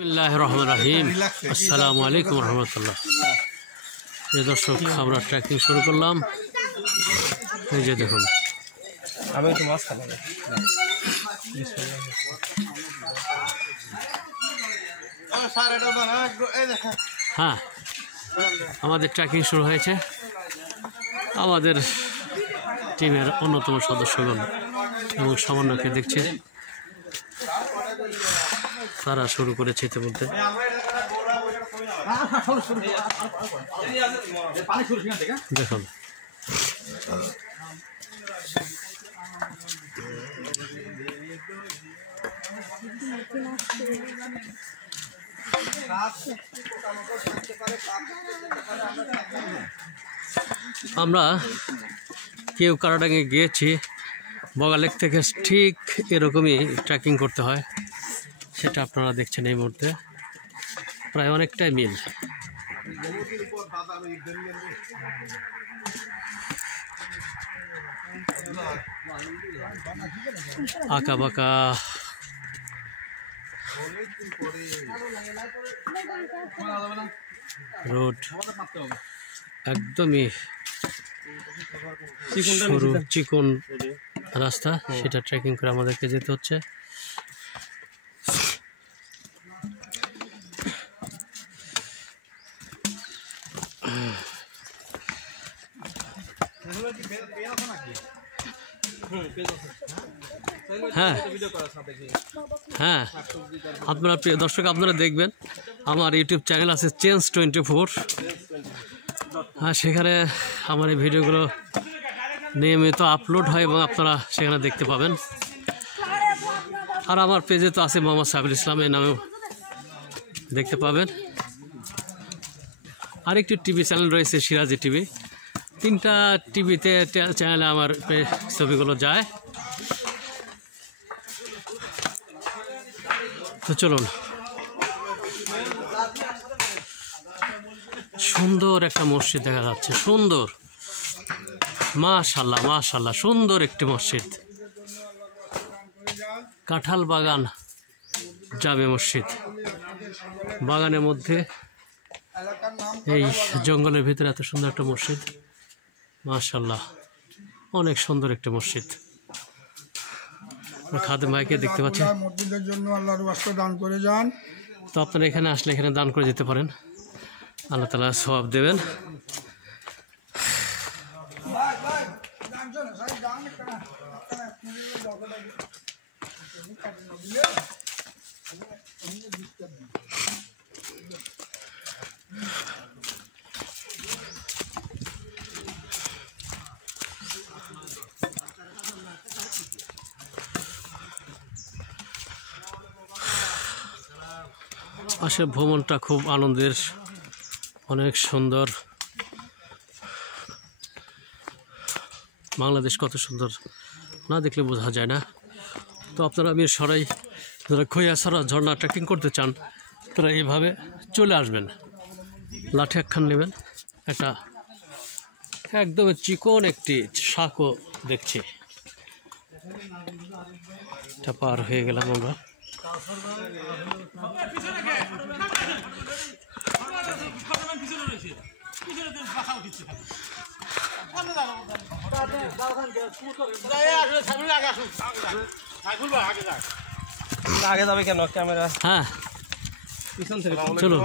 বিসমিল্লাহির রহমানির রহিম। আসসালামু আলাইকুম রহমতুল্লাহ। এই দর্শক, আমরা ট্রেকিং শুরু করলাম। এই যে দেখুন, আমি একটু মাছ খাবো। হ্যাঁ, আমাদের ট্রেকিং শুরু হয়েছে। আমাদের টিমের অন্যতম সদস্যগণ এবং সমন্বয়কে দেখছি, তারা শুরু করেছে ইতিমধ্যে। দেখুন, আমরা কেউ কারাডাঙ্গে গিয়েছি, বগালেক থেকে ঠিক এরকমই ট্রেকিং করতে হয়, সেটা আপনারা দেখছেন এই মুহূর্তে। প্রায় অনেকটাই মিল। আঁকা বাঁকা রোড, একদমই সরু চিকন রাস্তা, সেটা ট্রেকিং করে আমাদেরকে যেতে হচ্ছে। হ্যাঁ হ্যাঁ, আপনারা প্রিয় দর্শক, আপনারা দেখবেন আমার ইউটিউব চ্যানেল আছে চেঞ্জ24। হ্যাঁ, সেখানে আমার এই ভিডিওগুলো নিয়মিত আপলোড হয় এবং আপনারা সেখানে দেখতে পাবেন। আর আমার পেজে তো আছে মোহাম্মদ সাবির ইসলাম, এই নামেও দেখতে পাবেন। আরেকটি টিভি চ্যানেল রয়েছে, সিরাজি টিভি। 3টা টিভিতে চ্যানেলে আমার ছবিগুলো যায়। তো চলুন, সুন্দর একটা মসজিদ দেখা যাচ্ছে, সুন্দর, মাশাআল্লাহ মাশাআল্লাহ, সুন্দর একটি মসজিদ। কাঁঠাল বাগান জামে মসজিদ, বাগানের মধ্যে এই জঙ্গলের ভিতরে এত সুন্দর একটা মসজিদ, মাশাআল্লাহ, অনেক সুন্দর একটা মসজিদ। খাদেম ভাইকে দেখতে পাচ্ছি, মসজিদের জন্য আল্লাহর ওয়াস্তে দান করে যান। তো আপনারা এখানে আসলে এখানে দান করে যেতে পারেন, আল্লাহ তাআলা সওয়াব দেবেন। আসলে ভ্রমণটা খুব আনন্দের, অনেক সুন্দর। বাংলাদেশ কত সুন্দর, না দেখলে বোঝা যায় না। তো আপনারা মিরসরাই যারা খৈয়াছড়া ঝর্ণা ট্রেকিং করতে চান, তারা এইভাবে চলে আসবেন। লাঠি একখান নেবেন, একটা একদম চিকন একটি শাকও দেখছি, এটা পার হয়ে গেলাম আমরা। আগে যাবে কেন ক্যামেরা? হ্যাঁ, পিছন থেকে চলো।